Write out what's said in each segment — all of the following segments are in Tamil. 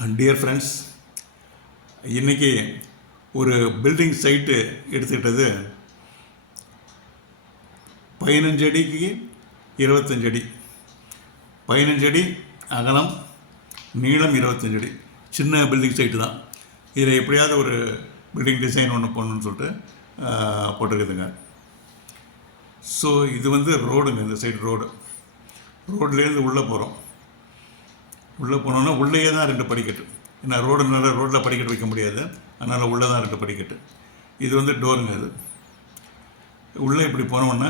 டியர் ஃப்ரெண்ட்ஸ், இன்றைக்கி ஒரு பில்டிங் சைட்டு எடுத்துக்கிட்டது 15 அடிக்கு 25 அடி, 15 அடி அகலம், நீளம் 25 அடி. சின்ன பில்டிங் சைட்டு தான். இதில் எப்படியாவது ஒரு பில்டிங் டிசைன் ஒன்று பண்ணணுன்னு சொல்லிட்டு போட்டிருக்குதுங்க. ஸோ இது வந்து ரோடுங்க, இந்த சைடு ரோட்லேருந்து உள்ளே போகிறோம். உள்ளே போனோன்னா உள்ளேயே தான் 2 படிக்கட்டு. ஏன்னா ரோட்டில் படிக்கட்டு வைக்க முடியாது, அதனால் உள்ளே தான் 2 படிக்கட்டு. இது வந்து டோருங்க. இது உள்ளே இப்படி போனோன்னா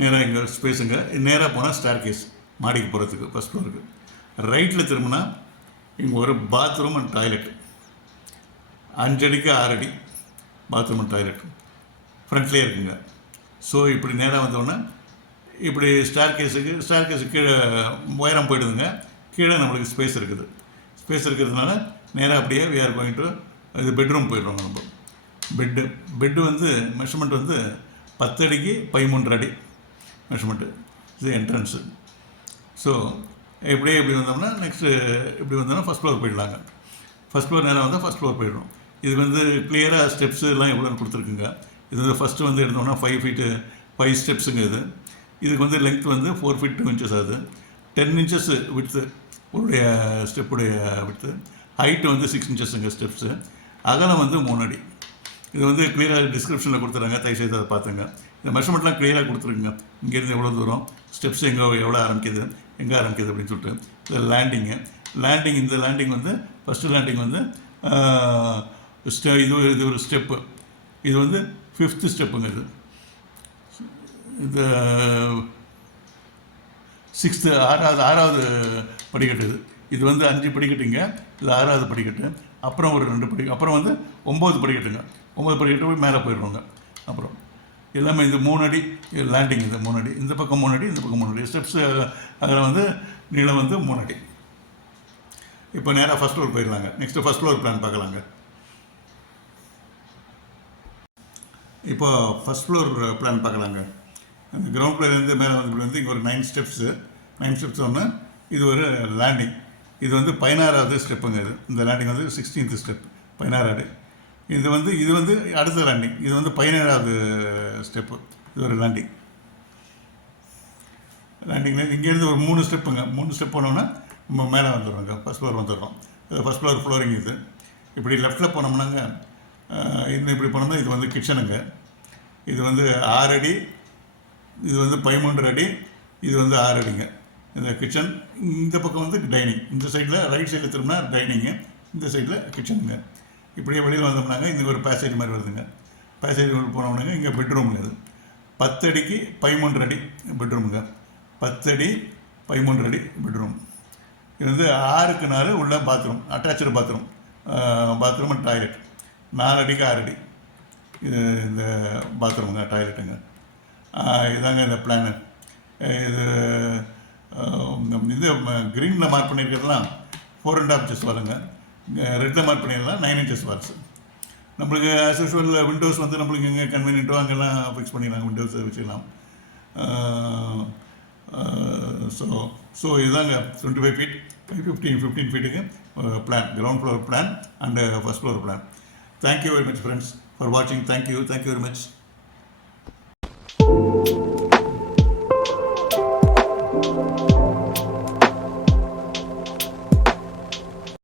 நேராக இங்கே ஸ்பேஸுங்க. நேராக போனால் ஸ்டேர் கேஸ் மாடிக்கு போகிறதுக்கு ஃபஸ்ட் ஃப்ளோருக்கு. ரைட்டில் திரும்பினா இங்கே ஒரு பாத்ரூம் அண்ட் டாய்லெட். 5 அடிக்கு 6 அடி பாத்ரூம் அண்ட் டாய்லெட் ஃப்ரண்ட்லேயே இருக்குங்க. ஸோ இப்படி நேராக வந்தோடனே இப்படி ஸ்டேர் கேஸுக்கு கீழே உயரம் போயிடுதுங்க. கீழே நம்மளுக்கு ஸ்பேஸ் இருக்கிறதுனால நேராக அப்படியே வி ஆர் கோயிங் டு இது பெட்ரூம் போயிடுறோங்க. நம்ம பெட்டு வந்து மெஷர்மெண்ட் வந்து 10 அடிக்கு 13 அடி மெஷர்மெண்ட்டு. இது என்ட்ரன்ஸு. ஸோ இப்படியே இப்படி வந்தோம்னா நெக்ஸ்ட்டு இப்படி வந்தோம்னா ஃபஸ்ட் ஃப்ளோர் போயிடலாங்க. ஃபஸ்ட் ஃப்ளோர் நேராக வந்தால் ஃபஸ்ட் ஃப்ளோர் போயிடும். இது வந்து கிளியராக ஸ்டெப்ஸு எல்லாம் எவ்வளோன்னு கொடுத்துருக்குங்க. இது வந்து ஃபஸ்ட்டு வந்து எடுத்தோம்னா 5 ஃபீட்டு 5 ஸ்டெப்ஸுங்க. இதுக்கு வந்து லென்த் வந்து 4 feet 2 inches ஆகுது. 10 inches விட்த்து உடைய ஸ்டெப்புடைய விட்த்து. ஹைட்டு வந்து 6 inchesங்க ஸ்டெப்ஸு. அகலம் வந்து 3 அடி. இது வந்து கிளியராக டிஸ்கிரிப்ஷனில் கொடுத்துறாங்க, தயவுசெய்து அதை பார்த்துங்க. இந்த மெஷர்மெண்ட்லாம் கிளியராக கொடுத்துருக்குங்க. இங்கேருந்து எவ்வளோ தூரம், ஸ்டெப்ஸ் எவ்வளோ ஆரம்பிக்குது, எங்கே ஆரம்பிக்குது அப்படின்னு சொல்லிட்டு. இது லேண்டிங் இந்த லேண்டிங் வந்து ஃபஸ்ட்டு லேண்டிங் வந்து இது ஒரு ஸ்டெப்பு. இது வந்து 5th ஸ்டெப்புங்க. இது 6th 6வது படிக்கட்டு. இது வந்து 5 படிக்கட்டுங்க. இது 6வது படிக்கட்டு. அப்புறம் ஒரு 2 படிக்கட்டு. அப்புறம் வந்து 9 படிக்கட்டுங்க. 9 படிக்கட்டு போய் மேலே போயிடுவோங்க. அப்புறம் எல்லாமே இது 3 அடி லேண்டிங். இது 3 அடி. இந்த பக்கம் 3 அடி, இந்த பக்கம் 3 அடி. ஸ்டெப்ஸு அதில் வந்து நீளம் வந்து 3 அடி. இப்போ நேராக ஃபஸ்ட் ஃப்ளோர் போயிடலாங்க. நெக்ஸ்ட்டு ஃபஸ்ட் ஃப்ளோர் பிளான் பார்க்கலாங்க. இப்போ ஃபஸ்ட் ஃப்ளோர் பிளான் பார்க்கலாங்க. அந்த கிரவுண்ட் ஃப்ளோர்லேருந்து மேலே வந்து இங்கே ஒரு 9 ஸ்டெப்ஸ் ஒன்று. இது ஒரு லேண்டிங். இது வந்து 16வது ஸ்டெப்புங்க. இந்த லேண்டிங் வந்து 16th ஸ்டெப், 16 இது வந்து அடுத்த லேண்டிங். இது வந்து 17வது ஸ்டெப்பு. இது ஒரு லேண்டிங்கில் இங்கேருந்து ஒரு 3 ஸ்டெப்புங்க. 3 ஸ்டெப் போனோன்னா நம்ம மேலே வந்துடுறோங்க, ஃபஸ்ட் ஃப்ளோர் வந்துடுறோம். இது ஃபஸ்ட் ஃப்ளோர் ஃப்ளோரிங். இது இப்படி லெஃப்ட்டில் போனோம்னாங்க, இன்னும் இப்படி போனோம்னா இது வந்து கிச்சனுங்க. இது வந்து 6 அடி, இது வந்து 13 அடி, இது வந்து 6 அடிங்க. இந்த கிச்சன். இந்த பக்கம் வந்து டைனிங். இந்த சைடில் ரைட் சைடில் திரும்பினா டைனிங்கு, இந்த சைடில் கிச்சனுங்க. இப்படியே வெளியில் வந்தோம்னாங்க இங்கே ஒரு பேசேஜ் மாதிரி வருதுங்க. பேசேஜ் போனோம்னாங்க இங்கே பெட்ரூமுங்க. இது 10 அடிக்கு 13 அடி பெட்ரூமுங்க. 10 அடி 13 அடி பெட்ரூம். இது வந்து 6க்கு 4 உள்ள bathroom, attach bathroom and toilet. 4 அடிக்கு 6 அடி இது இந்த பாத்ரூமுங்க, டாய்லெட்டுங்க. இதாங்க இந்த பிளானு. இது க்ரீனில் மார்க் பண்ணியிருக்கிறதுலாம் 4.5 inches வருங்க. ரெட்டில் மார்க் பண்ணிடலாம் 9 inches வால்ஸ். நம்மளுக்கு ஆஸ் யூஷுவல் விண்டோஸ் வந்து நம்மளுக்கு எங்கே கன்வீனியன்ட்டோ அங்கெல்லாம் ஃபிக்ஸ் பண்ணிடலாம், விண்டோஸ் வச்சுக்கலாம். ஸோ இதுதாங்க 25 feet 15 feet plan, ground floor plan and first floor plan. Thank you very much, friends, for watching. Thank you very much.